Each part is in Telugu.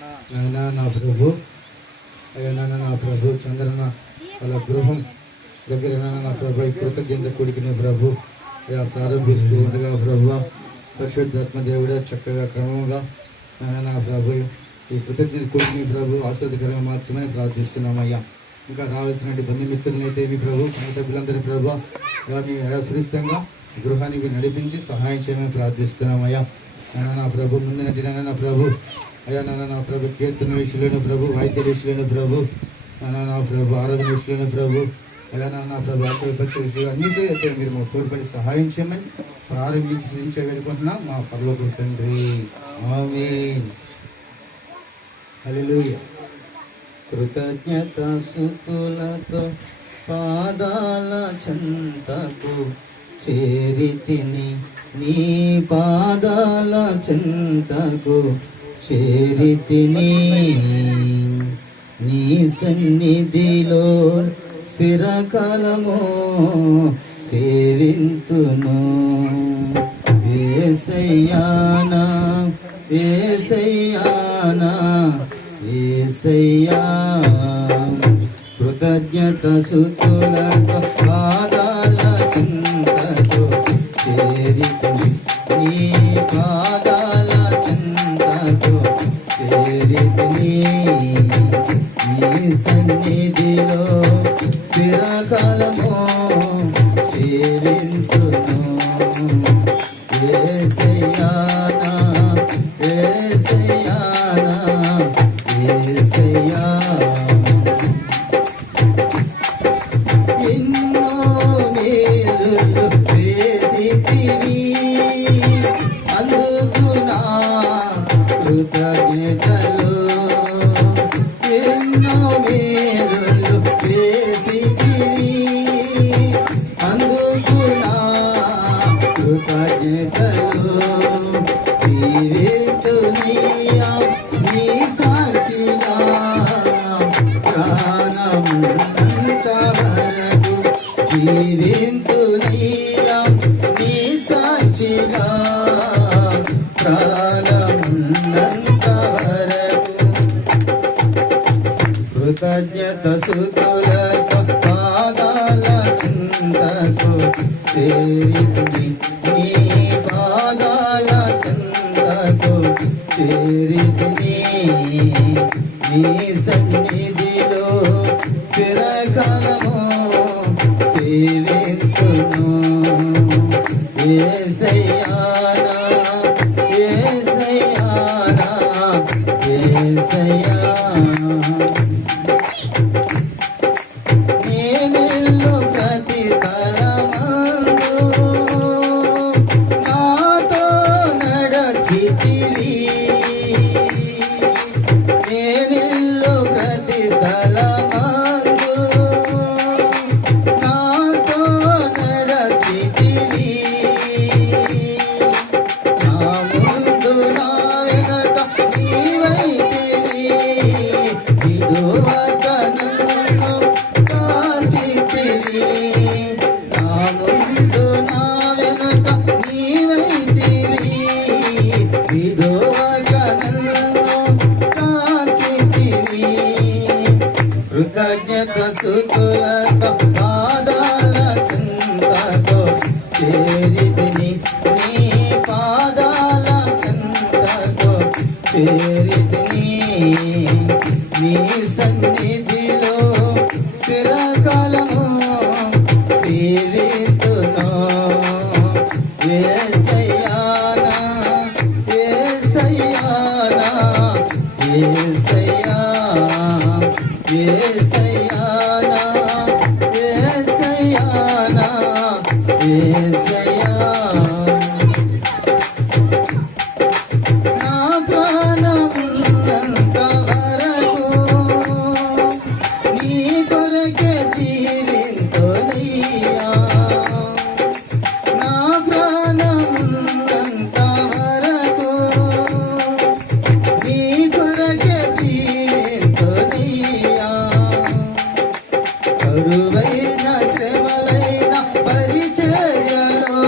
నాయనా నా ప్రభు, అయ్యా నా ప్రభు చంద్రన వాళ్ళ గృహం దగ్గర నా ప్రభు ఈ కృతజ్ఞత కూడికిన ప్రభు అయ్యా ప్రారంభిస్తూ ఉండగా ప్రభు పరిశుద్ధాత్మ దేవుడే చక్కగా క్రమంగా నా ప్రభు ఈ కృతజ్ఞత కూడికి ప్రభు ఆస్వాదకరంగా మార్చమని ప్రార్థిస్తున్నామయ్యా. ఇంకా రావాల్సిన బంధుమిత్రులను అయితే మీ ప్రభు సంఘ సభ్యులందరి ప్రభు మీ సురక్షితంగా గృహానికి నడిపించి సహాయం చేయమని ప్రార్థిస్తున్నామయ్యా. నా ప్రభు ముందు నా ప్రభు అయ్యా నా ప్రభు కీర్తన విషయంలోని ప్రభు వాయిద్య విషయంలోని ప్రభు నా ప్రభు ఆరాధన విషయంలోని ప్రభు అయ్యా నా ప్రభు ఆత్మవిపక్ష విషయాలు అన్నింటిలో చేసే మీరు మా తోడ్పడి సహాయం చేయమని ప్రారంభించి సిద్ధించే వేడుకుంటున్నా మా పరలోక తండ్రి. ఆమేన్. హల్లెలూయా. కృతజ్ఞతాస్తుతులతో పాదాల చెంతకు చేరితిని, నీ పాదాల చెంతకు చేరితిని, నీ సన్నిధిలో స్థిరకాలము సేవింతును. యేసయ్యానా యేసయ్యానా యేసయ్యా, కృతజ్ఞత స్తుతులతో పాదాల చింతతో చేరితిని, నీ పాదాల చింతతో చేరితిని, నీ సన్నిధిలో స్థిరకాలము సేవింతును. యేసయ్యానా యేసయ్యానా యేసయ్యా, ఎన్నో మేలులు చేసితివి, అందుకు నా కృతజ్ఞతలు. ఎన్నో మేలులు చేసితివి, అందుకు నా కృతజ్ఞతలు. జీవితునియా నీ సాక్షిగా ప్రాణమున్నంత వరకు, జీవితునియా నీ సాక్షిగా ప్రాణమున్నంత వరకు. కృతజ్ఞత స్తుతులతో పాదాల చింతకు చేరితిని, నీ పాదాల చింతకు చేరితిని, నీ సన్నిధిలో స్థిరకాలము సేవింతును. యేసయ్యానా యేసయ్యానా యేసయ్యా, నేనెల్లు ప్రతి స్థలమందు నాతో నడచితివి, నేనెల్లు ప్రతి స్థలమందు నాతో నడచితివి, నా ముందు నా వెనక నీవైతివి, విడువక నన్ను కాచితివి, నా ముందు నా వెనక నీవైతివి, విడువక నన్ను కాచితివి. కృతజ్ఞత స్తుతులతో పాదాల చింతతో చేరితిని, నీ పాదాల చింతతో చేరితిని, నీ సన్నిధిలో స్థిరకాలము సేవితును. యేసయ్యానా యేసయ్యానా యేసయ్యా, యేసయ్యానా యేసయ్యానా యేసయ్యా, నా ప్రాణమున్నంత వరకు నీ కొరకే జీవింతునయ్యా, నా ప్రాణమున్నంత వరకు నీ కొరకే జీవింతునయ్యా. కరువైన శ్రమలైన పరిచర్యలో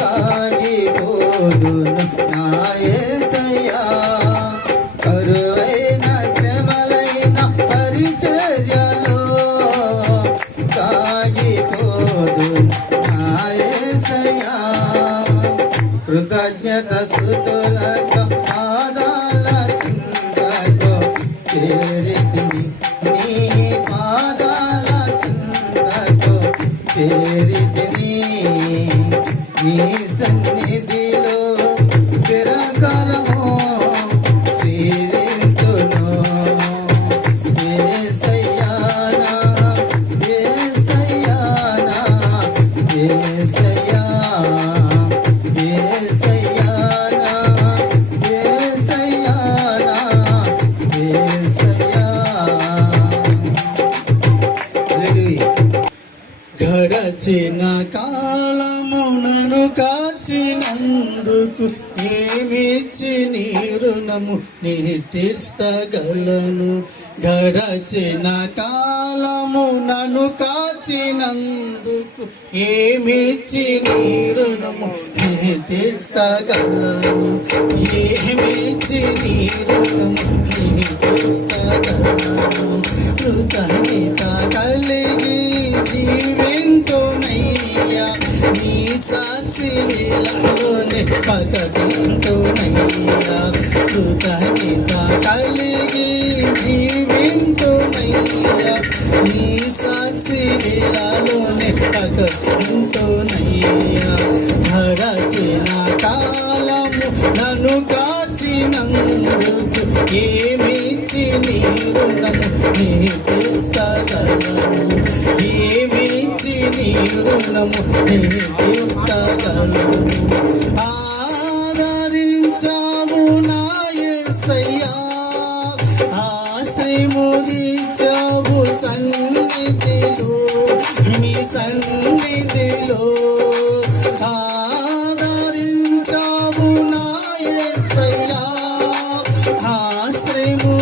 సాగిపోదును నా యేసయ్యా, భక్తులకు పాదాల చింతకు చేరితిని, నీ పాదాల చింతకు చేరితిని. నీ సన్నిధిలో చిరకాలము సేవింతును. యేసయ్యానా యేసయ్యానా యేసయ్యా యేసయ్యానా యేసయ్యానా యేసయ్యా. హల్లెలూయా. గడచిన కాలమునను కాచినందుకు ఏమిచ్చి నీ రుణము నీ తీర్చగలను. గడచిన కాలమునను కాచినందుకు ఏమిచ్చి నీ రుణము నీ తీర్చగలను. ఏమిచ్చి నీ రుణము నీ తీర్చగలను. కృతజ్ఞత కలిగి జీవింతునయ్యా, నీ సాక్షి వేళలోనే ప్రకటింతునయ్యా. కృతజ్ఞత కలిగి జీవింతునయ్యా, నీ సాక్షి వేళలోనే ప్రకటింతునయ్యా. గడచిన కాలము నన్ను కాచినందుకు ఏమిచ్చి నీ రుణము నీ తీర్చగలను. ఏమిచ్చి నీ రుణము నీ తీర్చగలను. ఆదరించావు నా యేసయ్యా, ఆశ్రయముదించావు సన్నిధిలో, మీ సన్నిధిలో. ఆదరించావు నా యేసయ్యా, ఆశ్రయముదించావు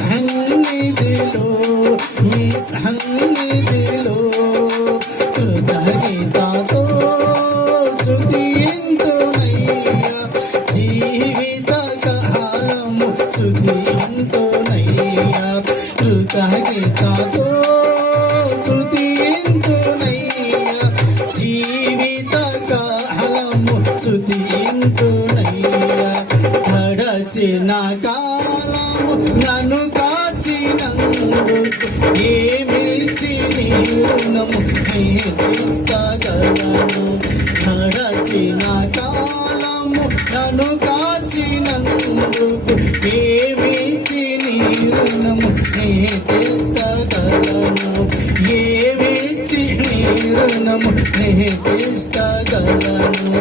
సన్నిధిలో, మీ సన్నిధిలో. కృతజ్ఞతతో స్తుతింతునయ్యా, జీవిత కాలము స్తుతింతునయ్యా. కృతజ్ఞతతో స్తుతింతునయ్యా, జీవిత కాలము స్తుతింతునయ్యా. గడచిన కాలము నన్ను కాచినందుకు ఏమిచ్చి నీ రుణము నీ తీర్చగలను. గడచిన కాలము నన్ను కాచినందుకు ఏమిచ్చి నీ రుణము నీ తీర్చగలను. ఏమిచ్చి నీ రుణము నీ తీర్చగలను.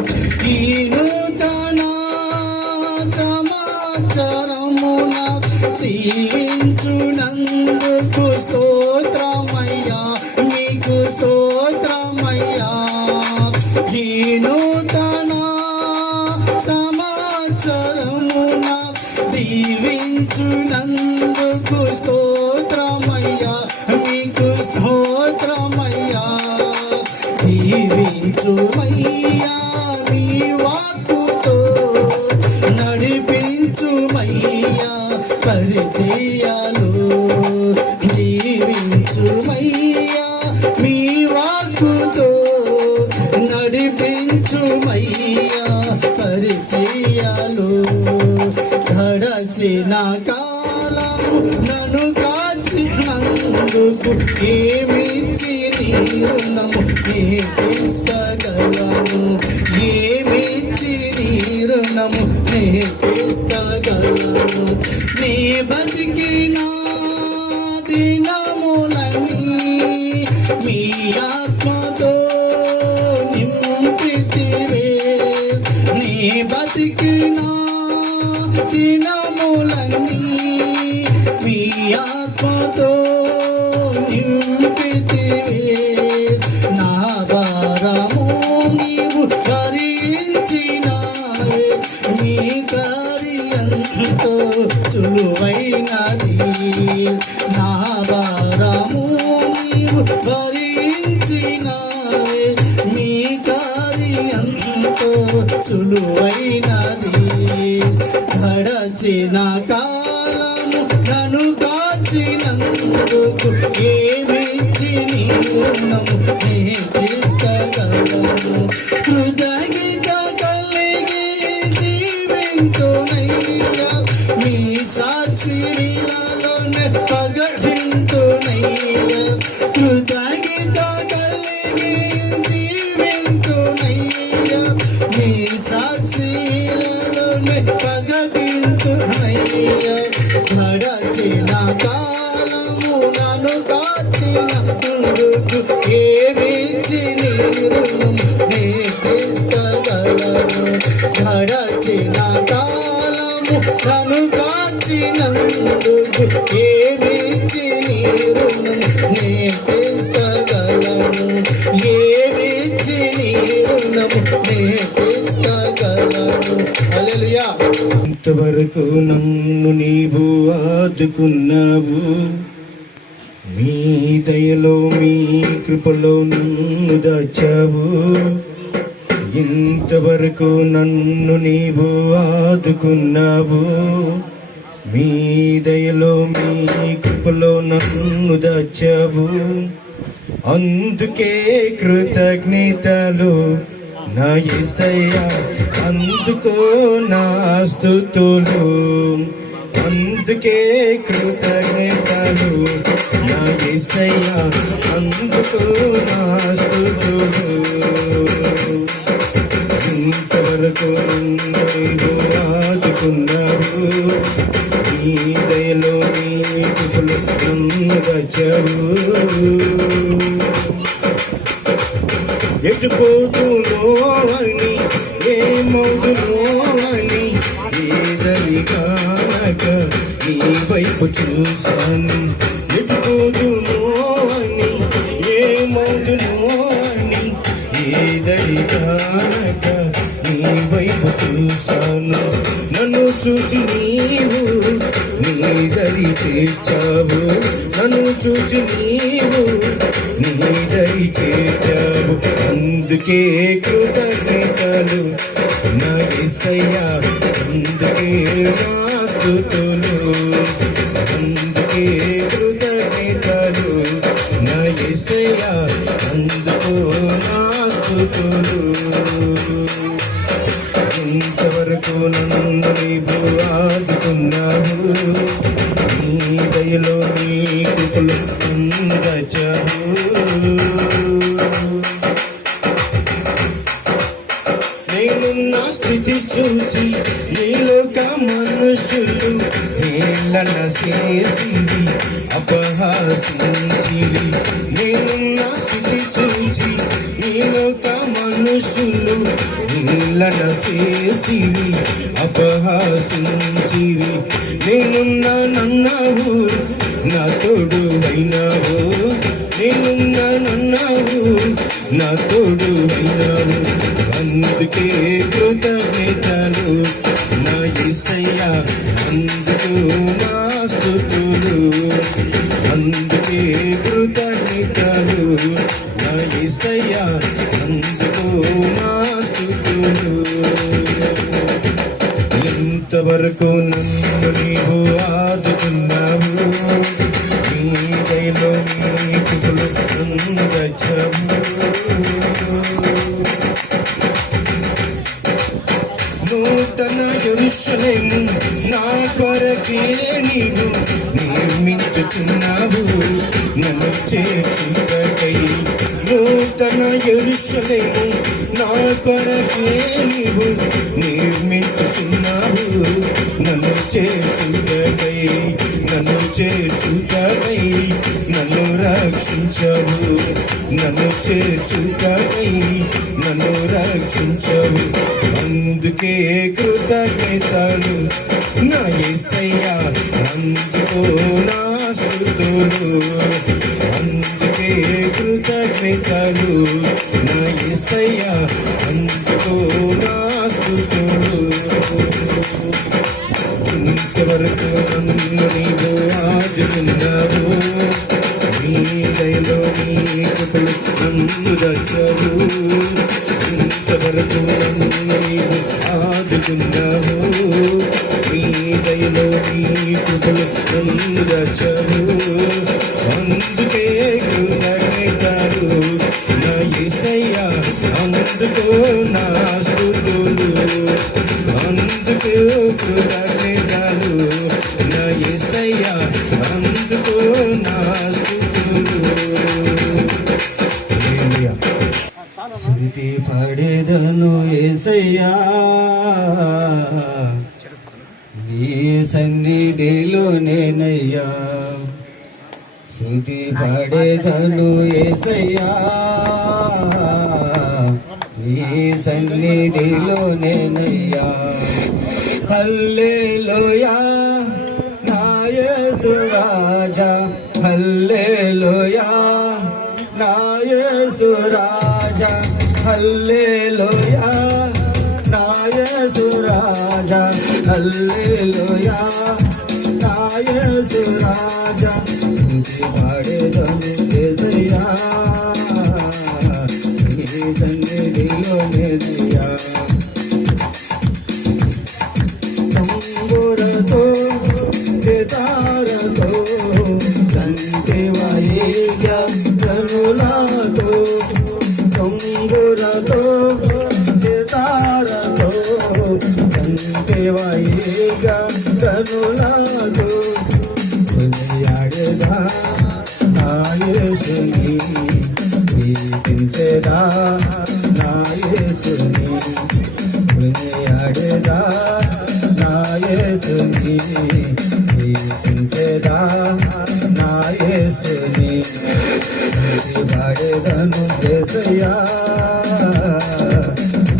ఈ నూతన సంవత్సరమున దీవించునందుకు స్తోత్రమయ్యా, మీకు స్తోత్రమయ్యా. ఈ నూతన సంవత్సరమున దీవించునందుకు స్తోత్రమయ్యా, మీకు స్తోత్రమయ్యా. దీవించుమయ్యా నీ వాక్కుతో, నడిపించుమయ్యా పరిచయాలు. దీవించుమయ్యా మీ వాక్కుతో, నడిపించుమయ్యా పరిచయాలు. గడచిన కాలము నన్ను కాచినందుకు ఏమిచ్చి నీ రుణము నీ తీర్చగలను. ఏమిచ్చి నీ రుణము నీ తీర్చగలను. నీ బతికిన దినములన్నీ మీ ఆత్మతో నింపితివే. నీ బతికిన దినములన్నీ మీ ఆత్మతో నింపితివే. నా భారము నీవు భరించినావే, నీ కార్యంతో సులువైనది. నా భారము నీవు భరించినావే, మీ కార్యంతో సులువైనది. గడచిన కాలము నన్ను కాచినందుకు ఏమిచ్చి నీ రుణము నీ తీర్చగలను. కృతజ్ఞత కలిగి ప్రకటింతునయ్యా. గడచిన కాలము నన్ను కాచినందుకు ఏమిచ్చి నీ రుణం నే తీర్చగలను. గడచిన కాలము నన్ను కాచినందుకు ఏమిచ్చి నీ రుణం నే తీర్చగలను. ఏమిచ్చి నీ రుణము నే తీర్చగలను. హల్లెలూయా. ఇంతవరకు నన్ను నీవు ఆదుకున్నావు, మీ దయలో మీ కృపలో నన్ను దాచావు. ఇంతవరకు నన్ను నీవు ఆదుకున్నావు, మీ దయలో మీ కృపలో నన్ను దాచావు. అందుకే కృతజ్ఞతలు నా యేసయ్యా, అందుకో నా స్తుతులు. అందుకే కృతజ్ఞతలు నా యేసయ్యా, అందుకో నా స్తుతులు. ఇంతవరకు నన్ను ఆదుకున్నావు, నీ దయలో నీ కృపలో నన్ను దాచావు. ఎటుపోతునో అని ఏమవుతునో అని ఏదరిగానక నీ వైపు చూశాను. ఎటుపోతునో అని ఏమవుతునో అని ఏదరిగానక నీ వైపు చూశాను. నన్ను చూచి నీవు నీ దరి చేర్చావు, నన్ను చూచి నీవు నీ దరి చేర్చావు. అందుకే కృతజ్ఞతలు నా యేసయ్యా, అందుకే నా స్తుతులు. అందుకే కృతజ్ఞతలు నా యేసయ్యా, అందుకో నా స్తుతులు. ఇంతవరకు నన్ను నీవు ఆదుకున్నావు, నీ దయలో నీ కృపలో నన్ను దాచావు. నేను నా స్థితి చూచి ఈ లోక మనుషులు హేళన చేసింది అపహాసించిరి. నేను నా స్థితి చూచి ఈ లోక మనుషులు హేళన చేసిరి అపహాసించిరి. నేనున్నానన్నావు, నా తోడు అయినావు. నేనున్నానన్నావు, నా తోడు అయినావు. అందుకే కృతజ్ఞతలు నా యేసయ్యా, అందుకు నా స్తుతులు. అందుకే కృతజ్ఞతలు నా యేసయ్యా, అందుకు నా స్తుతులు. ఇంతవరకు నన్ను నీవు ఆదుకున్నావు, నీ దయలో నీ కృపలో నన్ను దాచావు. నూతన యెరూషలేము నా కొరకే నీవు నిర్మించుచున్నావు, నన్ను చేర్చుటకై. నూతన యెరూషలేము నా కొరకే నీవు నిర్మించుచున్నావు, నన్ను చేర్చుటకై. నన్ను చేర్చుటకై నన్ను రక్షించవు, నన్ను చేర్చుటకై నన్ను రక్షించవు. అందుకే కృతజ్ఞతలు నా యేసయ్యా, అందుకో నా స్తుతులు. అందుకే కృతజ్ఞతలు నా యేసయ్యా, అందుకో నా స్తుతులు. ఇంతవరకు నన్ను నీవు ఆదుకున్నావు, నీ దయలో నీ కృపలో నన్ను దాచావు. ఇంతవరకు నన్ను నీవు ఆదుకున్నావు, నీ దయలో నీ కృపలో నన్ను దాచావు. అందుకే కృతజ్ఞతలు నా యేసయ్యా, అందుకో నా స్తుతులు. అందుకో కృతజ్ఞతలు నా యేసయ్యా, అందుకో నా స్తుతులు. శృతి పడేదను యేసయ్యా, సన్నిధిలో నేనయ్యా స్తుతి పాడేదను యేసయ్యా నీ సన్నిధిలో నేనయ్యా హల్లెలూయా నా యేసు రాజా హల్లెలూయా నా యేసు రాజా హల్లెలూయా నా యేసు రాజా హల్లెలూయా నా యేసు రాజా స్తుతి పాడేదను యేసయ్యా నీ సన్నిధిలో నేనయ్యా తంబురతో సితారతో తంటి వాయిద్య ధనులతో తంబురతో సితారతో తంటి వాయిద్య ధనులతో కొనియాడేదా నా యేసుని కీర్తించేదా నా యేసుని కొనియాడేదా నా యేసుని కీర్తించేదా నా యేసుని పాడేదను యేసయ్యా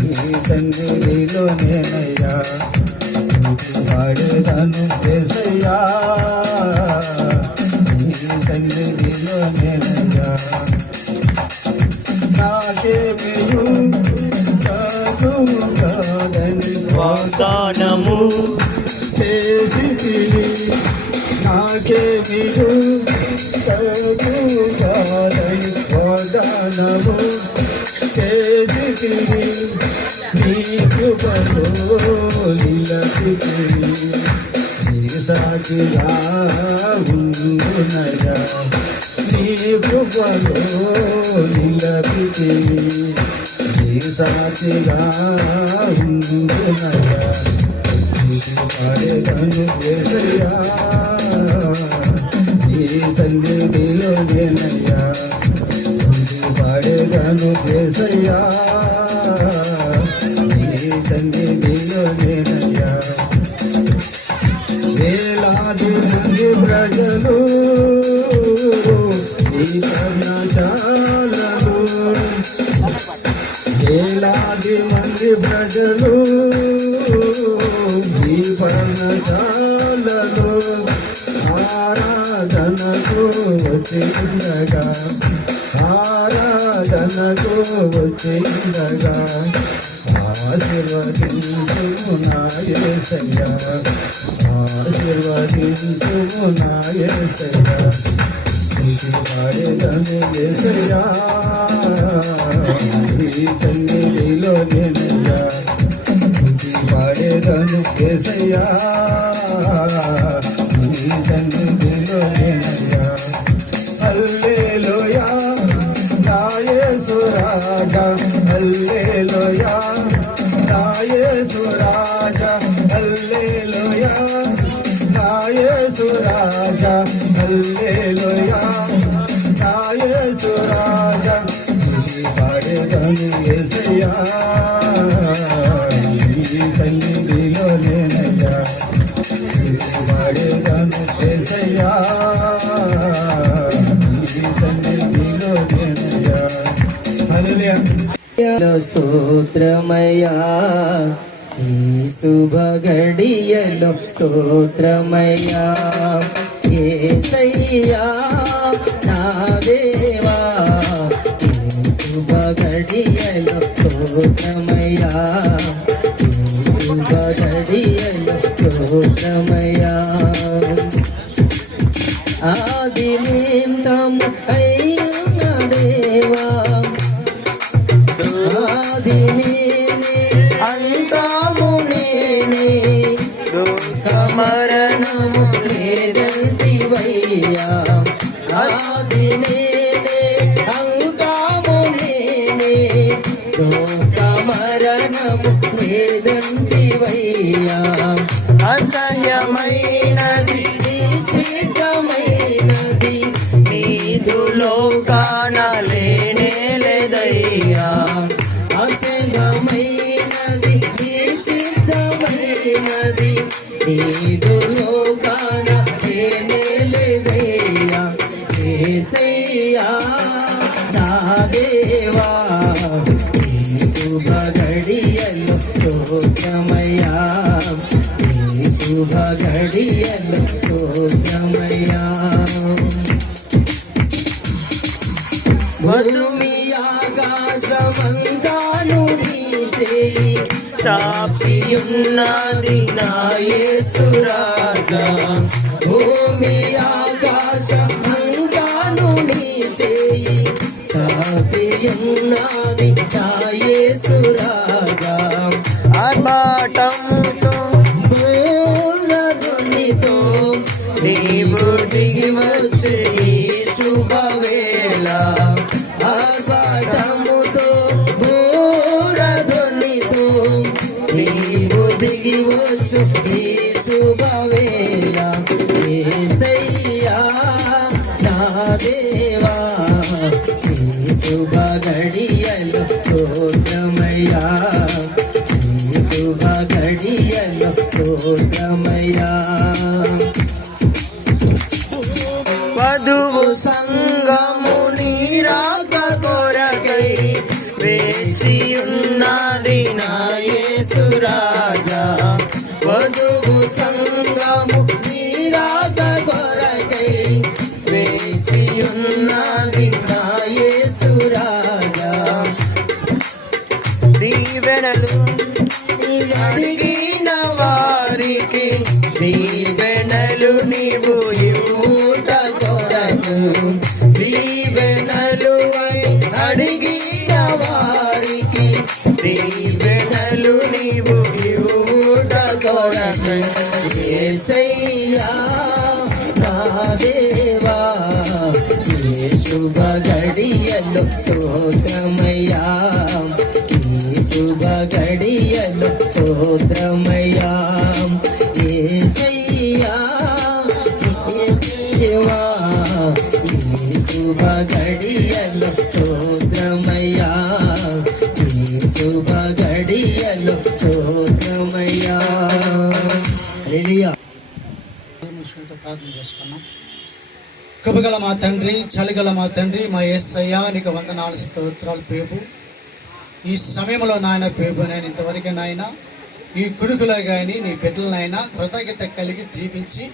నీ సన్నిధిలో నేనయ్యా పాడేదను యేసయ్యా నీ సన్నిధిలో నేనయ్యా నాకేమియు కాదని వాగ్దానము చేసితివి నాకేమియు కాదని వాగ్దానము చేసితివి నీ కృపలో నిలచితివి నీ సాక్షిగా ఉండునయ్యా నీ కృపలో నిలచితివి నీ సాక్షిగా ఉండునయ్యా స్తుతి పాడేదను యేసయ్యా నీ సన్నిధిలో నేనయ్యా స్తుతి పాడేదను యేసయ్యా నీ సన్నిధిలో నేనయ్యా వేలాది మంది ప్రజలు ఈ పర్ణశాలలో వేలాది మంది ప్రజలు ఈ పర్ణశాలలో ఆరాధనకు వచ్చిండగా ఆరాధనకు వచ్చిండగా ఆశీర్వదించుము నా యేసయ్యా ఆశీర్వదించుము నా యేసయ్యా స్తుతి పాడేదను యేసయ్యా నీ సన్నిధిలో నేనయ్యా స్తుతి పాడేదను యేసయ్యా నీ సన్నిధిలో నేనయ్యా హల్లెలూయా నా యేసు రాజా హల్లెలూయా నా యేసు రాజా హల్లెలూయా నా యేసు రాజా హల్లెలూయా నా యేసు రాజా స్తుతి పాడేదను యేసయ్యా నీ సన్నిధిలో నేనయ్యా స్తుతి పాడేదను యేసయ్యా నీ సన్నిధిలో నేనయ్యా హల్లెలూయా స్తోత్రమయ్యా ఈ శుభ గడియలో స్తోత్రమయ్యా యేసయ్యా నా దేవా ఈ శుభ గడియలో స్తోత్రమయ్యా ఈ శుభ గడియలో స్తోత్రమయ్యా ఆది నిందము అయ్యున్న దేవా ఆది నేనే అంతము నేనే దుఃఖ మరణము లేదంటివయ్యా ఆది నేనే అంతము నేనే దుఃఖ మరణము లేదంటివయ్యా అసహ్యమైనది నిషిద్ధమైనది నీదు లోకాన లేనే లేదయ్యా అసహ్యమైనది నిషిద్ధమైనది నీదు శుభ ఘడియలు స్తోత్రమయ్యా. భూమి ఆకాశమంతాను నీ చేయి సాక్షియున్నది నా యేసు రాజా. భూమి ఆకాశమంతాను నీ చేయి సాక్షియున్నది నా యేసు రాజా. ఆర్భాటముతో బూరధ్వనితో నీవు దిగి వచ్చే ఈ శుభవేళ. ఆర్భాటముతో బూరధ్వనితో నీవు దిగి వచ్చు ఈ శుభవేళ. యేసయ్యా నా దేవా ఈ శుభ ఘడియలు స్తోత్రమయ్యా. ఈ శుభ ఘడియలు స్తోత్రమయ్యా. వధువు సంగము నీరాక కొరకై వేచియున్నది నా యేసు రాజా. వధువు సంగము నీరాక కొరకై వేచియున్నది నా యేసు రాజా. దీవెనలు అడిగిన వారికి దీవెనలు నీవు ఇవ్వుట కొరకు. దీవెనలు అని అడిగిన వారికి దీవెనలు నీవు ఇవ్వుట కొరకు. యేసయ్యా నా దేవా ఈ శుభ ఘడియలు స్తోత్రమయ్యా. ఈ శుభ ఘడియలు స్తోత్రమయ్యా. యేసయ్యా దేవా ఈ శుభ ఘడియలు స్తోత్రమయ్యా. ఈ శుభ ఘడియలు స్తోత్రమయ్యా. హల్లెలూయా. ప్రార్థన చేసుకున్నాం. కృపగల మా తండ్రి, చలిగల మా తండ్రి, మా యేసయ్యా నీకు వందనాలు స్తోత్రాలు ప్రభు. ఈ సమయంలో నాయన ప్రభు నేను ఇంతవరకు నాయన ఈ కొడుకులో కానీ నీ బిడ్డలనైనా కృతజ్ఞత కలిగి జీవించి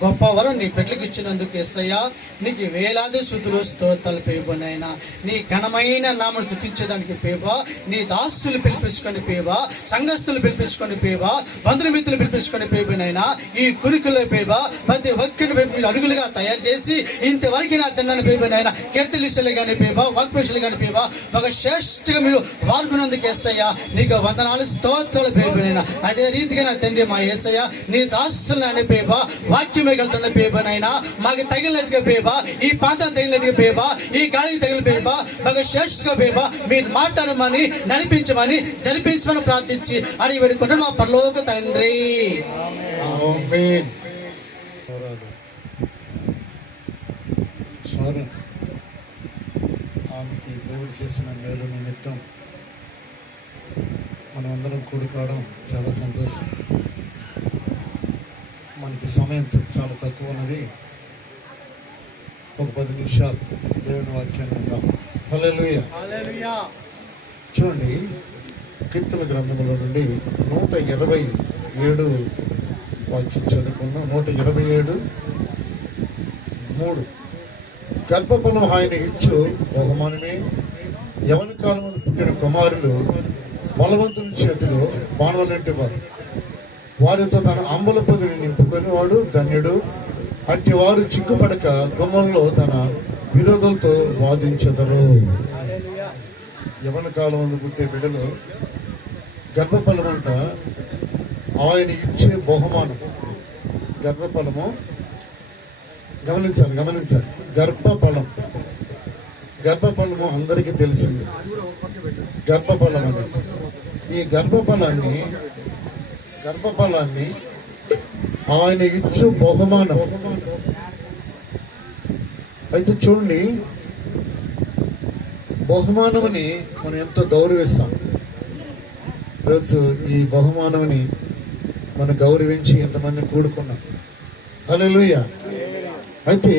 గొప్ప వరం నీ బిడ్డలకు ఇచ్చినందుకు యేసయ్యా నీకు వేలాది స్తుతులు స్తోత్రాలు పేబోనైనా. నీ ఘనమైన నామను స్తుతించేదానికి పేబా, నీ దాస్తులు పిలిపించుకొని పేబా, సంఘస్థులు పిలిపించుకొని పేబా, బంధుమిత్రులు పిలిపించుకొని పేబోనైనా ఈ కురికుల పేబా ప్రతి ఒక్కరిని పేబ మీరు అడుగులుగా తయారు చేసి ఇంతవరకు నా తిన్నాను పేబోనైనా కీర్తలిసలు కానీ పేబా, వాక్పురుషులు కానీ పేబా ఒక శ్రేష్ఠగా మీరు వాడుకున్నందుకు యేసయ్యా నీకు వందనాలు స్తోత్రాలు పేబోనైనా. అదే రీతిగా నా తండ్రి మా యేసయ్యా నీ దాస్తులు అని పేబా వాక్యం వెళ్తున్న పేబనైనా మాకు తగిలినట్టుగా పేబా, ఈ ప్రాంతం తగిలినట్టుగా పేబా, ఈ గాలికి తగిలిన పేబా బాగా శ్రేష్ఠగా పేబా మీరు మాట్లాడమని నడిపించమని జరిపించమని ప్రార్థించి అడిగి వేడుకుంటాను మా పరలోక తండ్రి. ఆమెకి దేవుడు చేసిన మేలు నిమిత్తం మనమందరం కూడుకోవడం చాలా సంతోషం. మనకి సమయం చాలా తక్కువ ఉన్నది. ఒక 10 నిమిషాలు దేవుని వాక్యాన్ని విందాం. హల్లెలూయా. చూడండి, కీర్తన గ్రంథంలో నుండి 127 వాక్యం చదువుకున్నాం. 127:3 గర్భఫలం ఆయన ఇచ్చు బహుమానమే. యవన కాలంలో పుట్టిన కుమారులు బలవంతుని చేతిలో బాణాలంటేవారు. వారితో తన అంబల పొదిని నింపుకొని వాడు ధన్యుడు. అట్టి వారు చిక్కుపడక గుమ్మంలో తన విరోధులతో వాదించెదరు. యవన కాలం ముందు పుట్టే బిడ్డలు గర్భఫలం అంట ఆయన ఇచ్చే బహుమానం. గర్భఫలము గమనించాలి. గర్భఫలము అందరికీ తెలిసింది. గర్భఫలం అనేది ఈ గర్భఫలాన్ని ఆయన ఇచ్చు బహుమానం. అయితే చూడండి, బహుమానముని మనం ఎంతో గౌరవిస్తాం. ఈరోజు ఈ బహుమానముని మనం గౌరవించి ఎంతమంది కూడుకున్నాం. హల్లెలూయా. అయితే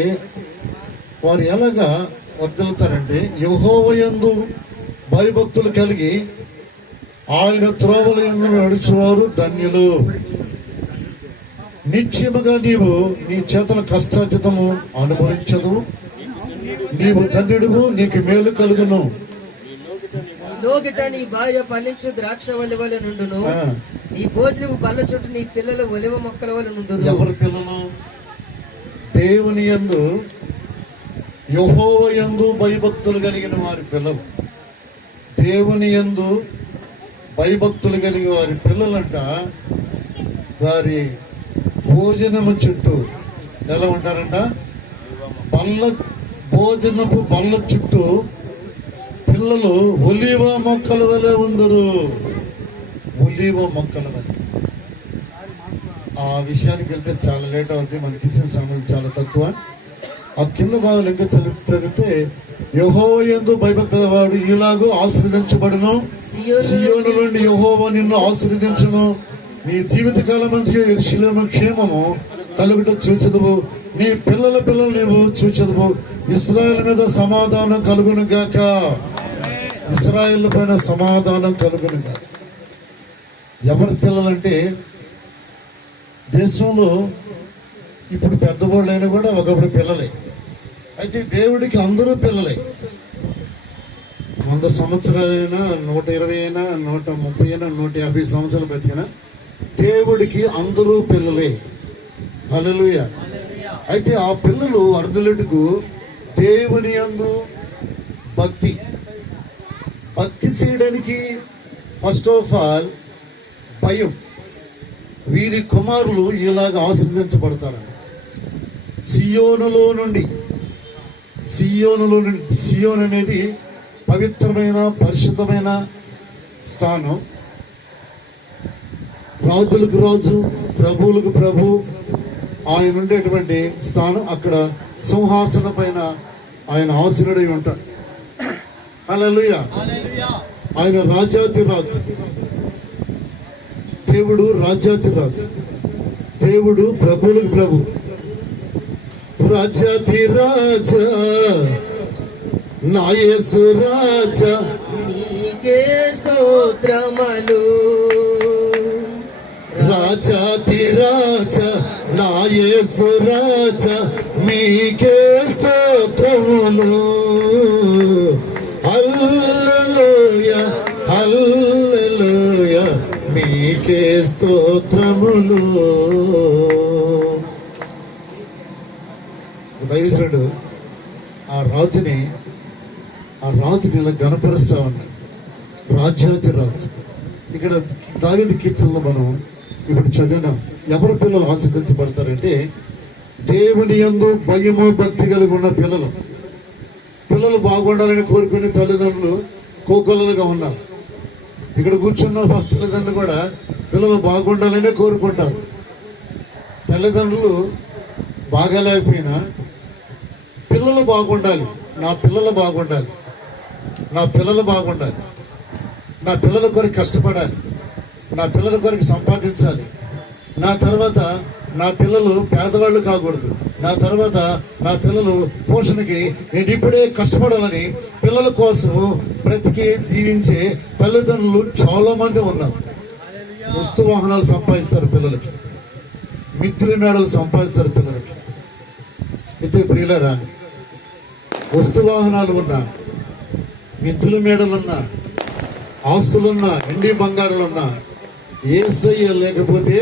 వారు ఎలాగా వర్ధిల్లుతారంటే యెహోవాయందు భయభక్తులు కలిగి ఆయన త్రోవల యందు నడుచువారు ధన్యులు. నిశ్చయముగా నీవు నీ చేతల కష్టార్జితము అనుభవించదు. నీవు తండ్రిడువు, నీకు మేలు కలుగును. నీ లోగిట నీ భార్య ఫలించు ద్రాక్ష వల్లి వలె నుండును. నీ భోజనము బల్ల చుట్టూ నీ పిల్లలు ఒలివ మొక్కల వలె నుండును. ఎవరి పిల్లలు? దేవుని యందు యెహోవా యందు భయభక్తులు కలిగిన వారి పిల్లలు. దేవుని యందు భయభక్తులు కలిగిన వారి పిల్లలంట వారి భోజనము చుట్టూ ఎలా ఉంటారంట? భోజనపు బల్ల చుట్టూ పిల్లలు ఒలీవ మొక్కల వలె ఉందరు. ఒలీవ మొక్కల వలె. ఆ విషయానికి వెళ్తే చాలా లేట్ అవుతుంది, మనకి ఇచ్చిన సమయం చాలా తక్కువ. ఆ కింద భాగాలు ఇంకా చదివితే యెహోవా యందు భయభక్తుల వాడు ఇలాగూ ఆశీర్వదించబడును. సియోను నుండి యెహోవా నిన్ను ఆశీర్వదించును. నీ జీవితకాలం అంతా యెరూషలేము క్షేమము కలుగుట చూచెదవు. నీ పిల్లల పిల్లలు నీవు చూచెదవు. ఇశ్రాయేలు మీద సమాధానం కలుగును గాక. ఇశ్రాయేలు పైన సమాధానం కలుగును గాక. ఎవరి పిల్లలంటే దేశంలో ఇప్పుడు పెద్దవాళ్ళైనా కూడా ఒకప్పుడు పిల్లలే. అయితే దేవుడికి అందరూ పిల్లలే. 100 సంవత్సరాలైనా, 120 అయినా, 130 అయినా, 150 సంవత్సరాలు బతికినా దేవుడికి అందరూ పిల్లలే. హల్లెలూయా. అయితే ఆ పిల్లలు అర్ధులటుకు దేవుని యందు భక్తి చేయడానికి ఫస్ట్ ఆఫ్ ఆల్ భయం. వీరి కుమారులు ఇలాగ ఆశీర్వదించబడతారు. సియోనులో నుండి సియోన్ అనేది పవిత్రమైన పరిశుద్ధమైన స్థానం. రాజులకు రాజు, ప్రభువులకు ప్రభు ఆయన ఉండేటువంటి స్థానం. అక్కడ సింహాసనం పైన ఆయన ఆసీనుడై ఉంటాడు. హల్లెలూయా. ఆయన రాజాతి రాజు. దేవుడు రాజాతి రాజు. దేవుడు ప్రభువులకు ప్రభు. రాజాతి రాజా నా యేసు రాజా, నీకే స్తోత్రములు. రాజాతి రాజా నా యేసు రాజా, మీకే స్తోత్రములు. హల్లెలూయా హల్లెలూయా, మీకే స్తోత్రములు. దైవజనుడు ఆ రాజుని ఇలా గణపరుస్తా ఉన్నాడు. రాజ్యాతి రాజు. ఇక్కడ దావీదు కీర్తనలో మనం ఇప్పుడు చదివినాం. ఎవరి పిల్లలు ఆశీర్వదించబడతారంటే దేవుని యందు భయము భక్తి కలిగి ఉన్న పిల్లలు బాగుండాలని కోరుకునే తల్లిదండ్రులు కోకొల్లలుగా ఉన్నారు. ఇక్కడ కూర్చున్న తల్లిదండ్రులు కూడా పిల్లలు బాగుండాలనే కోరుకుంటారు. తల్లిదండ్రులు బాగాలేకపోయినా పిల్లలు బాగుండాలి. నా పిల్లలు బాగుండాలి, నా పిల్లలు బాగుండాలి, నా పిల్లల కొరకు కష్టపడాలి, నా పిల్లల కొరకు సంపాదించాలి, నా తర్వాత నా పిల్లలు పేదవాళ్ళు కాకూడదు, నా తర్వాత నా పిల్లలు పోషణకి నేను ఇప్పుడే కష్టపడాలని పిల్లల కోసం బ్రతికే జీవించే తల్లిదండ్రులు చాలా మంది ఉన్నారు. వస్తు వాహనాలు సంపాదిస్తారు పిల్లలకి, మిత్రుల మేడలు సంపాదిస్తారు పిల్లలకి. అయితే ప్రియులరా, వస్తు వాహనాలు ఉన్నా, మిత్రుల మేడలున్నా, ఆస్తులున్నా, ఎండి బంగారులున్నా, యేసయ్య లేకపోతే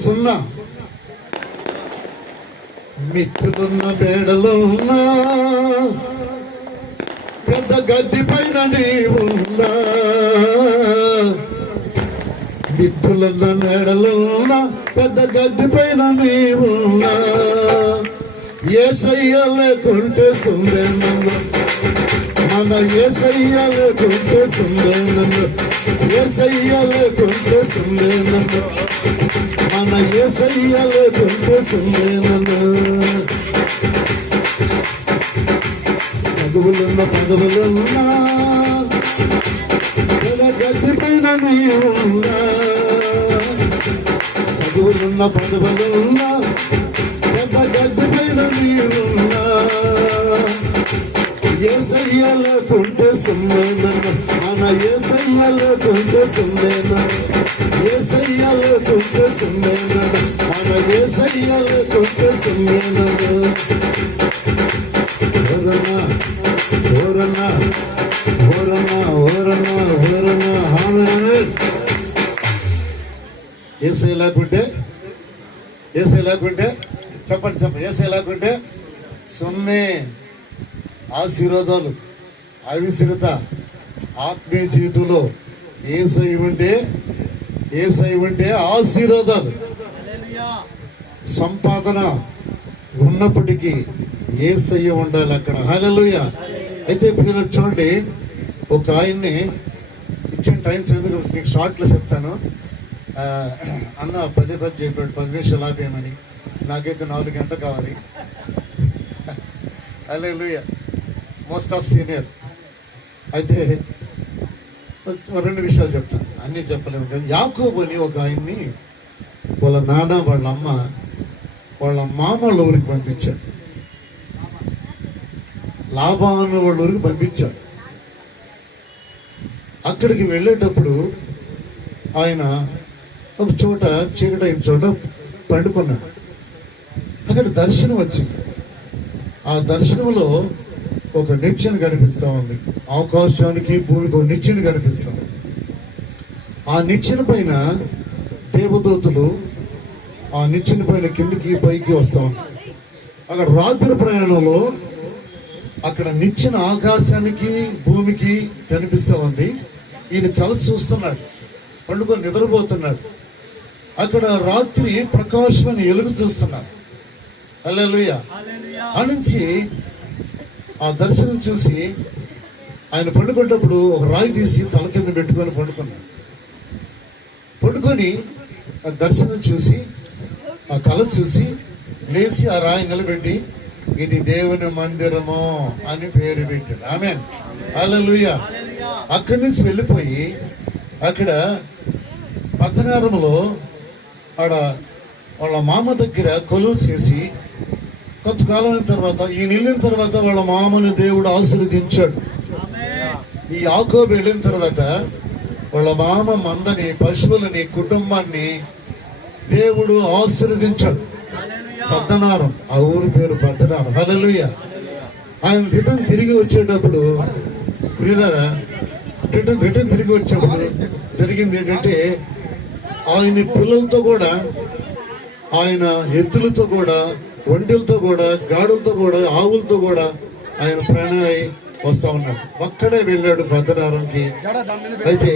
సున్నా. మిత్రులున్న మేడలున్నా, పెద్ద గడ్డి పైన నీవున్నా, మిత్రులున్న మేడలున్నా, పెద్ద గడ్డి పైన నీవున్నా, యేసయ్య లేకుంటే సుందరనన్ను, మన యేసయ్య లేకుంటే సుందరనన్ను, యేసయ్య లేకుంటే సుందరనన్ను, మన యేసయ్య లేకుంటే సుందరనన్ను. చదువులున్న పదవులున్నా, గడ్డి పైన నీవున్నా, చదువులున్న పదవులున్నా, పెద్ద గడ్డి పైన నీవున్నా, యేసయ్య లేకుంటే సున్నేనా, మన యేసయ్య లేకుంటే సున్నేనా, యేసయ్య లేకుంటే సున్నేనా, మన యేసయ్య లేకుంటే సున్నేనా. ఓరన్నా ఓరన్నా ఓరన్నా ఓరన్నా ఓరన్నా ఆమేన్. యేసయ్య లేకుంటే, యేసయ్య లేకుంటే చెప్పండి చెప్పండి, యేసయ్య లేకుంటే సున్నే. ఆశీర్వాదాలు, అవిశ్రిత ఆత్మీయ జీవితంలో యేసయ్య ఉంటే ఆశీర్వాదాలు, సంపాదన ఉన్నప్పటికీ యేసయ్య ఉండాలి అక్కడ. హల్లెలూయా. అయితే ఇప్పుడు నేను చూడండి, ఒక ఆయన్ని ఇచ్చిన టైమ్స్ ఎందుకు మీకు షార్ట్లో చెప్తాను. అన్న 10 చెప్పాడు, 10 నిమిషాలు ఆపేయమని. నాకైతే 4 గంటలు కావాలి. హల్లెలూయా. Most of senior. అయితే 2 విషయాలు చెప్తాను, అన్నీ చెప్పలేము కానీ యాకోబు అని ఒక ఆయన్ని వాళ్ళ నాన్న వాళ్ళ అమ్మ వాళ్ళ మామ వాళ్ళ ఊరికి పంపించాడు. లాబాను వాళ్ళ ఊరికి పంపించాడు. అక్కడికి వెళ్ళేటప్పుడు ఆయన ఒక చోట చీకటైన చోట పండుకున్నాడు. అక్కడ దర్శనం వచ్చింది. ఆ దర్శనంలో ఒక నిచ్చెన కనిపిస్తూ ఉంది. ఆకాశానికి భూమికి ఒక నిచ్చెన కనిపిస్తూ ఉంది. ఆ నిచ్చెన పైన దేవదూతలు ఆ నిచ్చెన పైన కిందికి పైకి వస్తూ ఉన్నారు. అక్కడ రాత్రి ప్రయాణంలో అక్కడ నిచ్చెన ఆకాశానికి భూమికి కనిపిస్తూ ఉంది. ఈయన కలిసి చూస్తున్నాడు, పండుకొని నిద్రపోతున్నాడు. అక్కడ రాత్రి ప్రకాశమైన ఎలుగు చూస్తున్నాడు. హల్లెలూయా. ఆ నుంచి ఆ దర్శనం చూసి ఆయన పండుకునేటప్పుడు ఒక రాయి తీసి తల కింద పెట్టుకొని పండుకున్నాడు. పండుకొని ఆ దర్శనం చూసి ఆ కళ చూసి లేచి ఆ రాయి నిలబెట్టి ఇది దేవుని మందిరము అని పేరు పెట్టాడు. ఆమేన్. హల్లెలూయా. అక్కడి నుంచి వెళ్ళిపోయి అక్కడ పద్దనారంలో ఆడ వాళ్ళ మామ దగ్గర కొలువు చేసి కొంతకాలం అయిన తర్వాత ఈయన వెళ్ళిన తర్వాత వాళ్ళ మామని దేవుడు ఆశీర్వదించాడు. ఈ యాకోబు వెళ్ళిన తర్వాత వాళ్ళ మామ మందని, పశువులని, కుటుంబాన్ని దేవుడు ఆశీర్వదించాడు. పద్దనారం, ఆ ఊరి పేరు పద్దనారం. హల్లెలూయా. ఆయన రిటర్న్ తిరిగి వచ్చేటప్పుడు ప్రియులారా, రిటర్న్ తిరిగి వచ్చేటప్పుడు జరిగింది ఏంటంటే, ఆయన పిల్లలతో కూడా, ఆయన ఎద్దులతో కూడా, ఒంటెలతో కూడా, గాడులతో కూడా, ఆవులతో కూడా ఆయన ప్రయాణమై వస్తా ఉన్నాడు. ఒక్కడే వెళ్ళాడు పద్దనారంకి. అయితే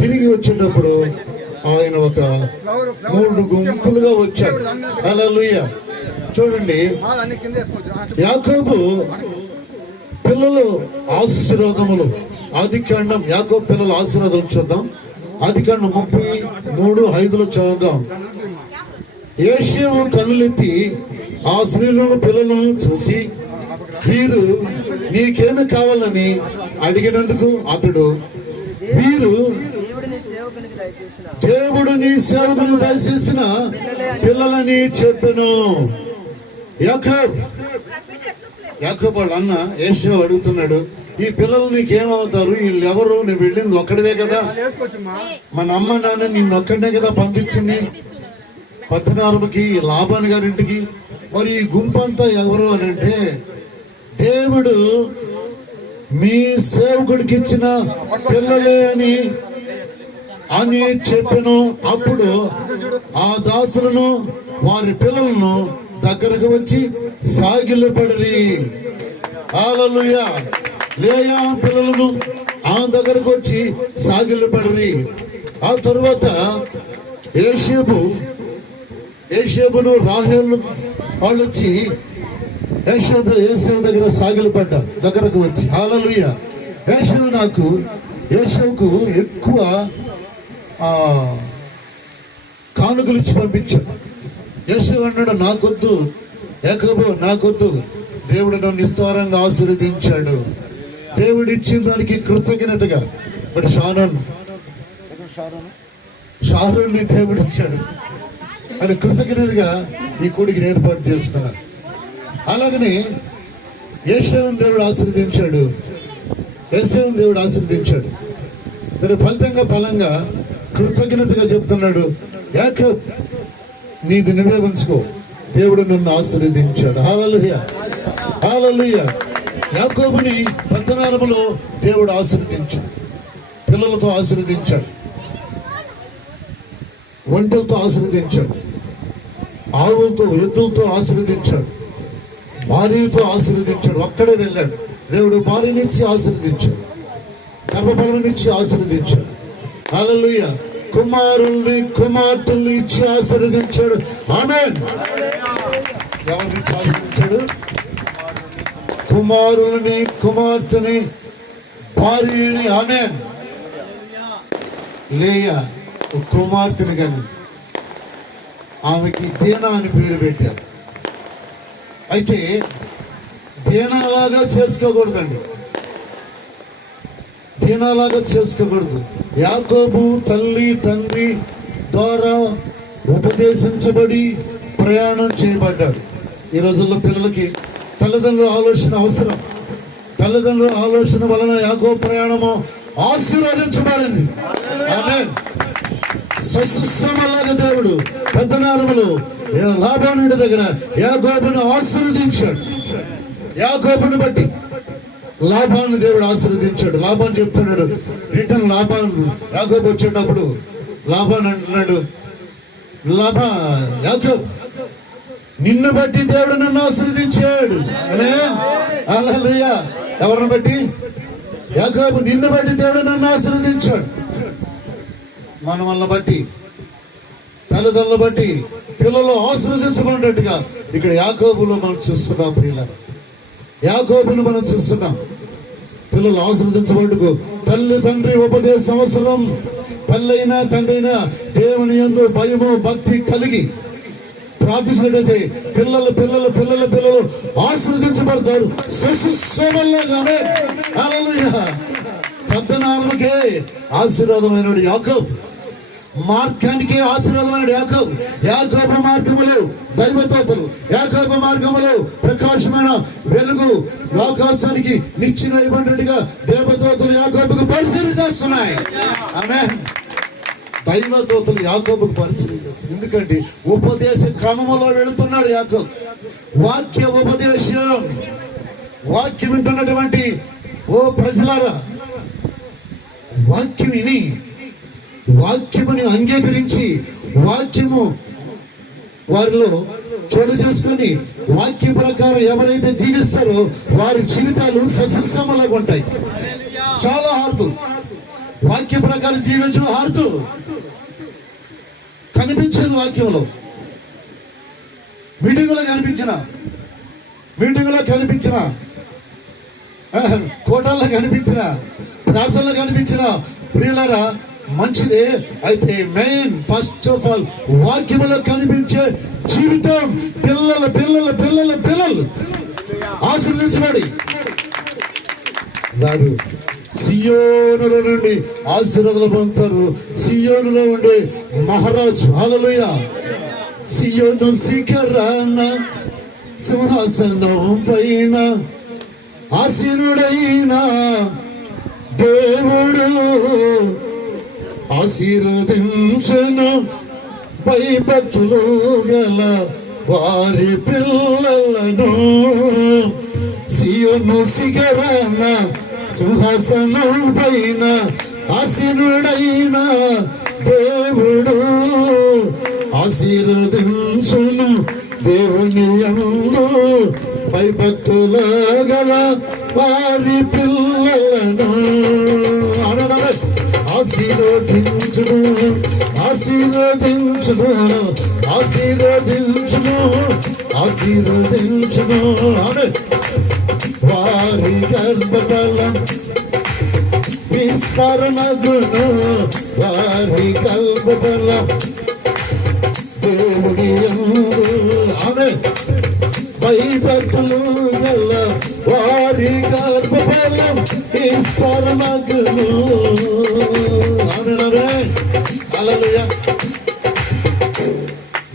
తిరిగి వచ్చేటప్పుడు ఆయన ఒక 3 గుంపులుగా వచ్చాడు. హల్లెలూయా. చూడండి, యాకోబు పిల్లలు ఆశీర్వాదములు, ఆదికాండం, యాకోబు పిల్లల ఆశీర్వాదం చూద్దాం. ఆదికాండం 33:5 చదువుదాం. యేషేవు కన్నులెత్తి ఆ స్త్రీలను పిల్లలను చూసి, వీరు నీకేమి కావాలని అడిగినందుకు అతడు, వీరు దేవుడు నీ సేవకుని దయచేసిన పిల్లలని చెప్పెను. యాకోబు వాళ్ళ అన్న యేషేవు అడుగుతున్నాడు, ఈ పిల్లలు నీకేమవుతారు? వీళ్ళు ఎవరు? నువ్వు వెళ్ళింది ఒక్కడివే కదా, మన అమ్మ నాన్న నిన్ను ఒక్కడనే కదా పంపించింది పద్దనారుకి, లాబాన్ గారింటికి. మరి ఈ గుంపంతా ఎవరు అని అంటే, దేవుడు మీ సేవకుడికి ఇచ్చిన పిల్లలే అని చెప్పెను. అప్పుడు ఆ దాసులను వారి పిల్లలను దగ్గరకు వచ్చి సాగిలపడిరి. హల్లెలూయా. లేయా పిల్లలను ఆ దగ్గరకు వచ్చి సాగిలపడిరి. ఆ తరువాత యేషేబును రాహేలు వాళ్ళు వచ్చి యేషేవు దగ్గర సాగిలపడ్డారు, దగ్గరకు వచ్చి. హల్లెలూయా. యేషేవుకు ఎక్కువ కానుకలు ఇచ్చి పంపించాడు. యేషేవు అన్నాడు, నాకొద్దు యాకోబు, నాకొద్దు, దేవుడు నన్ను నిస్తారంగా ఆశీర్వదించాడు. దేవుడు ఇచ్చిన దానికి కృతజ్ఞతగా. బట్ షారూన్ని దేవుడు ఇచ్చాడు అని కృతజ్ఞతగా ఈ కొడుకుని ఏర్పాటు చేస్తున్నారు. అలాగనే యేషూను దేవుడు ఆశీర్వదించాడు. యేషూను దేవుడు ఆశీర్వదించాడు. దాని ఫలంగా కృతజ్ఞతగా చెప్తున్నాడు, యాకోబు నీది నువ్వే ఉంచుకో, దేవుడు నిన్ను ఆశీర్వదించాడు. హల్లెలూయా, హల్లెలూయా. యాకోబుని పద్దనారములో దేవుడు ఆశీర్వదించాడు, పిల్లలతో ఆశీర్వదించాడు, ఒంటెలతో ఆశీర్వదించాడు, ఆవులతో ఎద్దులతో ఆశీర్వదించాడు, భార్యతో ఆశీర్వదించాడు. ఒక్కడే వెళ్ళాడు, దేవుడు భార్యనిచ్చి ఆశీర్వదించాడు, గర్భఫలమునిచ్చి ఆశీర్వదించాడు. హల్లెలూయా. కుమారుల్ని కుమార్తెల్ని ఇచ్చి ఆశీర్వదించాడు. ఆమేన్. ఎవరిని ఆశీర్వదించాడు? కుమారుల్ని కుమార్తెని భార్యని. ఆమేన్. లేయా ఒక కుమార్తెని కానీ ఆమెకి దీనా అని పేరు పెట్టారు. అయితే దీనాలాగా చేసుకోకూడదండి, దీనాలాగా చేసుకోకూడదు. యాకోబు తల్లి తండ్రి ద్వారా ఉపదేశించబడి ప్రయాణం చేయబడ్డాడు. ఈ రోజుల్లో పిల్లలకి తల్లిదండ్రుల ఆలోచన అవసరం. తల్లిదండ్రుల ఆలోచన వలన యాకోబు ప్రయాణము ఆశీర్వదించబడింది. ఆమేన్. సస్యమలాగా దేవుడు పెద్దనారములు లాబానుడి దగ్గర యాకోబును ఆశీర్వదించాడు. యాకోబుని బట్టి లాబాను దేవుడు ఆశీర్వదించాడు. లాబాను చెప్తున్నాడు, రిటర్న్ లాబాను యాకోబు వచ్చేటప్పుడు లాబాను అంటున్నాడు, యాకోబు నిన్ను బట్టి దేవుడు నన్ను ఆశీర్వదించాడు. హల్లెలూయా. ఎవరిని బట్టి? యాకోబు నిన్ను బట్టి దేవుడు నన్ను ఆశీర్వదించాడు. మన వల్ల బట్టి, తల్లిదండ్రుల బట్టి పిల్లలు ఆశీర్వదించబడినట్టుగా ఇక్కడ యాకోబులో మనం చూస్తున్నాం. ప్రియులారా, యాకోబును మనం చూస్తున్నాం. పిల్లలు ఆశీర్వదించబడుకు తల్లి తండ్రి ఉపదేశం అవసరం. తల్లైనా తండ్రైనా దేవుని యందు భయము భక్తి కలిగి ప్రార్థించినట్లయితే పిల్లలు పిల్లలు పిల్లల పిల్లలు ఆశీర్వదించబడతారు. సస్యమల్లాగానే. హల్లెలూయా. పెద్దనారముకే ఆశీర్వాదమైనడు యాకోబు, మార్గానికి ఆశీర్వాదమైన యాకోబు. యాకోబు మార్గములు దైవదూతలు, యాకోబు మార్గములు ప్రకాశమైన వెలుగు ఆకాశానికి నిచ్చినటువంటిగా దేవదూతలు యాకోబుకు పరిశీలన చేస్తున్నాయి. ఆమేన్. దైవదూతలు యాకోబుకు పరిశీలన చేస్తారు. ఎందుకంటే ఉపదేశ క్రమములో వెళుతున్నాడు యాకోబు. వాక్య ఉపదేశం, వాక్యం వింటున్నటువంటి ఓ ప్రజలారా, వాక్యం విని వాక్యముని అంగీకరించి వాక్యము వారిలో చోటు చేసుకొని వాక్య ప్రకారం ఎవరైతే జీవిస్తారో వారి జీవితాలు సస్యశ్యామలాగా ఉంటాయి. చాలా హార్దు వాక్య ప్రకారం జీవించడం హార్దు కనిపించదు. వాక్యంలో మీటింగులో కనిపించిన కోటల్లో కనిపించిన ప్రార్థనలో కనిపించిన ప్రియులారా మంచిదే. అయితే మెయిన్ ఫస్ట్ ఆఫ్ ఆల్ వాక్యములో కనిపించే జీవితం పిల్లల పిల్లల పిల్లల పిల్లలు ఆశీర్వదించబడి వారు సియోనుల నుండి ఆశీర్వాదాలు పొందుతారు. సియోనులో ఉండే మహారాజు. హల్లెలూయా. సియోను శిఖరాన సింహాసనం పైన ఆసీనుడైన దేవుడు ఆశీర్వదించును భయభక్తులు గల వారి పిల్లలను. సియోను శిఖరాన సింహాసనం పైన ఆసీనుడైన దేవుడు ఆశీర్వదించును దేవుని యందు భయభక్తుల గల వారి పిల్లలను. ఆశీర్వదించును ఆశీర్వదించును ఆశీర్వదించును ఆశీర్వదించును. వారి గర్భఫలం విస్తరణగును. వారి గర్భఫలం దేవుని యందు భయభక్తులు గల వారి గర్భఫలం విస్తరణగును. హల్లెలూయా.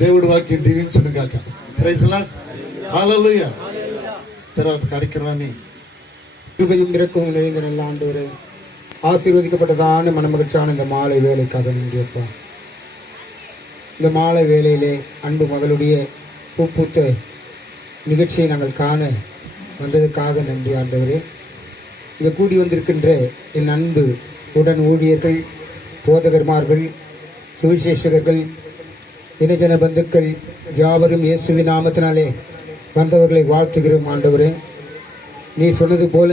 దేవుడు వాక్యం దీవించును గాక. Praise the lord. హల్లెలూయా. తర్వాత కార్యక్రమాన్ని கிருபையும் இரக்கமும் நிறைந்த நல்ல ஆண்டவரே, ஆசீர்வதிக்கப்பட்டதான மனமகிழ்ச்சியான இந்த மாலை வேலைக்காக நன்றியப்பா. இந்த மாலை வேலையிலே அன்பு மகளுடைய பூத்த நிகழ்ச்சியை நாங்கள் காண வந்ததுக்காக நன்றி ஆண்டவரே. இங்கே கூடி வந்திருக்கின்ற என் அன்பு உடன் ஊழியர்கள், போதகர்மார்கள், சுவிசேஷகர்கள், இனஜன பந்துக்கள் யாவரும் இயேசுவின் நாமத்தினாலே வந்தவர்களை வாழ்த்துகிறோம் ஆண்டவரே. நீ சொன்னது போல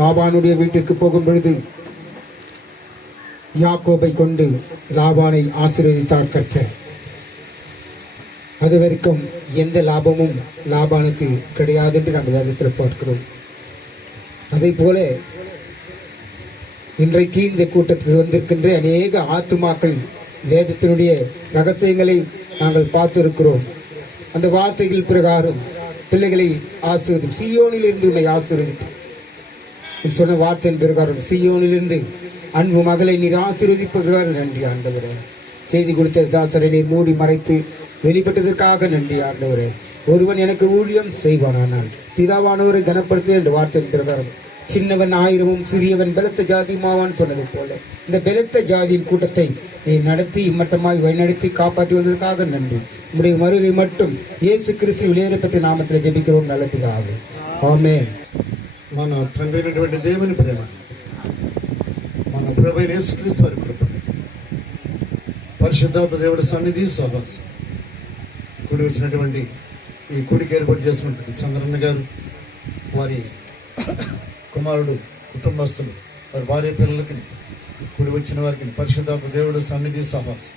லாபானுடைய வீட்டிற்கு போகும் பொழுது யாக்கோபை கொண்டு லாபானை ஆசீர்வதித்தார் கர்த்தர். அது வரைக்கும் எந்த லாபமும் லாபானுக்கு கிடையாது என்று நாங்கள் வேதத்தில் பார்க்கிறோம். அதே போல இன்றைக்கு இந்த கூட்டத்துக்கு வந்திருக்கின்ற அநேக ஆத்துமாக்கள் வேதத்தினுடைய ரகசியங்களை நாங்கள் பார்த்திருக்கிறோம். அந்த வார்த்தைகள் பிரகாரம் பிள்ளைகளை ஆசீர்வதி, சீயோனில் இருந்து உன்னை ஆசீர்வதித்து சொன்ன வார்த்தையின் பிரகாரம் சீயோனிலிருந்து அன்பு மகளை நீர் ஆசீர்வதிப்பதாக நன்றி ஆண்டவரே. செய்தி கொடுத்த தாசரை நீர் மூடி மறைத்து வெளிப்பட்டதற்காக நன்றி ஆண்டவரே. ஒருவன் எனக்கு ஊழியம் செய்வானானால் பிதாவானவரை கனப்படுத்து என்ற வார்த்தையின் பிரகாரம் சின்னவன் ஆயிரமும் சிறியவன் பலத்த ஜாதியுமாவான் சொன்னது போல இந்த பலத்த ஜாதியின் கூட்டத்தை நீ நடத்தி இம்மட்டமாய் வழிநடத்தி காப்பாற்றி வந்ததற்காக நன்றி. உம்முடைய வருகை மட்டும் இயேசு கிறிஸ்து வெளியேறப்பட்ட நாமத்தில் ஜெபிக்கிறோம் நல்ல பிதாவே, ஆமென். మన తండ్రి అయినటువంటి దేవుని ప్రేమ, మన ప్రభు యేసుక్రీస్తు వారి కృప, పరిశుద్ధాత్మ దేవుడి సన్నిధి సహవాసం కూడి వచ్చినటువంటి ఈ కూడికి ఏర్పాటు చేసినటువంటి చంద్రన్న గారు, వారి కుమారుడు, కుటుంబస్తులు, వారి భార్య పిల్లలకి, కూడి వచ్చిన వారికి పరిశుద్ధాత్మ దేవుడు సన్నిధి సహవాసం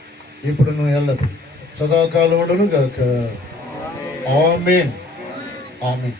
ఇప్పుడును ఎల్లప్పుడు సదాకాలం గాక. ఆమేన్, ఆమేన్.